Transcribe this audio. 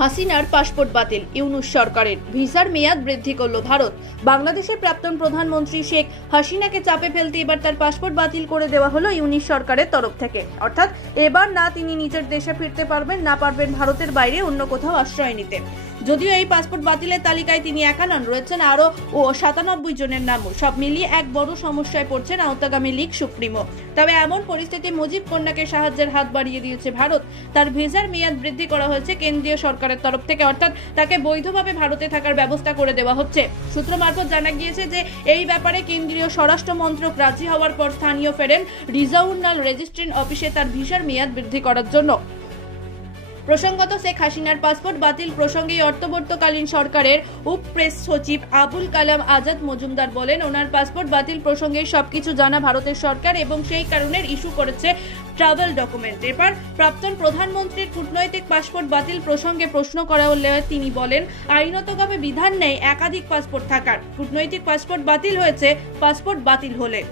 হাসিনার পাসপোর্ট বাতিল, ইউনূস সরকারের ভিসার মেয়াদ বৃদ্ধি করল ভারত। বাংলাদেশের প্রাক্তন প্রধানমন্ত্রী শেখ হাসিনাকে চাপে ফেলতে এবার তার পাসপোর্ট বাতিল করে দেওয়া হলো ইউনূস সরকারের তরফ থেকে। অর্থাৎ এবার না তিনি নিজের দেশে ফিরতে পারবেন, না পারবেন ভারতের বাইরে অন্য কোথাও আশ্রয় নিতে। যদিও এই পাসপোর্ট বাতিলের তালিকায় তিনি একা নন, রয়েছেন আরো 97 জনের নামও। সব মিলিয়ে এক বড় সমস্যায় পড়ছেন আওতাগামী লীগ সুপ্রিমো। তবে এমন পরিস্থিতি মুজিব কন্যাকে সাহায্যের হাত বাড়িয়ে দিয়েছে ভারত। তার ভিসার মেয়াদ বৃদ্ধি করা হয়েছে কেন্দ্রীয় সরকারের তরফ থেকে, অর্থাৎ তাকে বৈধভাবে ভারতে থাকার ব্যবস্থা করে দেওয়া হচ্ছে। সূত্র মারফত জানা গিয়েছে যে এই ব্যাপারে কেন্দ্রীয় স্বরাষ্ট্র মন্ত্রক রাজি হওয়ার পর স্থানীয় ফেডারেল রিজাউনাল রেজিস্ট্রেশন অফিসে তার ভিসার মেয়াদ বৃদ্ধি করার জন্য। প্রসঙ্গত, শেখ হাসিনার পাসপোর্ট বাতিল প্রসঙ্গে অন্তর্বর্তীকালীন সরকারের উপ প্রেস সচিব আবুল কালাম আজাদ মজুমদার বলেন, ওনার পাসপোর্ট বাতিল প্রসঙ্গে সবকিছু জানা ভারতের সরকার এবং সেই কারণে ইস্যু করেছে ট্রাভেল ডকুমেন্ট। এরপর প্রাক্তন প্রধানমন্ত্রীর কূটনৈতিক পাসপোর্ট বাতিল প্রসঙ্গে প্রশ্ন করা হলে তিনি বলেন, আইনতভাবে বিধান নেই একাধিক পাসপোর্ট থাকার। কূটনৈতিক পাসপোর্ট বাতিল হয়েছে পাসপোর্ট বাতিল হলে।